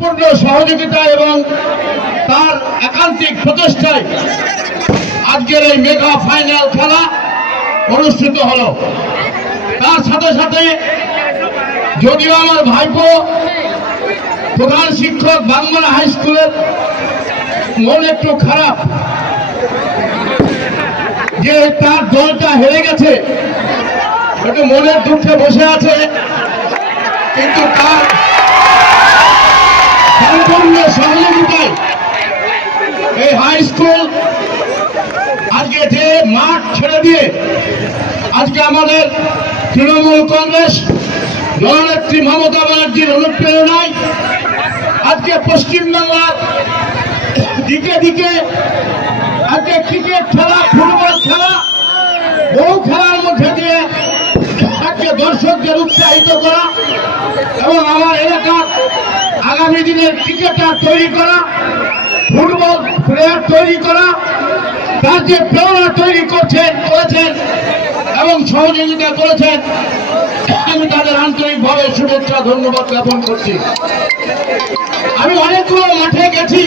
পূর্ণ সহযোগিতা এবং তার একান্তিক প্রচেষ্টায় আজকের এই মেগা ফাইনাল খেলা অনুষ্ঠিত হলো। তার সাথে সাথে যদিও আমার ভাইপো প্রধান শিক্ষক বাংলা হাই স্কুলের মন একটু খারাপ যে তার দলটা হেরে গেছে, একটু মনের দুঃখে বসে আছে, কিন্তু তার সম্পূর্ণ সহযোগিতায় এই হাই স্কুল আজকে যে মাঠ ছেড়ে দিয়ে আজকে আমাদের তৃণমূল কংগ্রেস জননেত্রী মমতা ব্যানার্জির অনুপ্রেরণায় আজকে পশ্চিমবাংলার দিকে দিকে আজকে ক্রিকেট খেলা, ফুটবল খেলা, বহু খেলার মধ্যে দিয়ে আজকে দর্শকদের উৎসাহিত করা এবং আমার এলাকার আগামী দিনের ক্রিকেটার তৈরি করা, ফুটবল প্লেয়ার তৈরি করা, তার যে প্রেরণা তৈরি করেছেন এবং সহযোগিতা করেছেন, আমি তাদের আন্তরিকভাবে শুভেচ্ছা ধন্যবাদ জ্ঞাপন করছি। আমি অনেকগুলো মাঠে গেছি,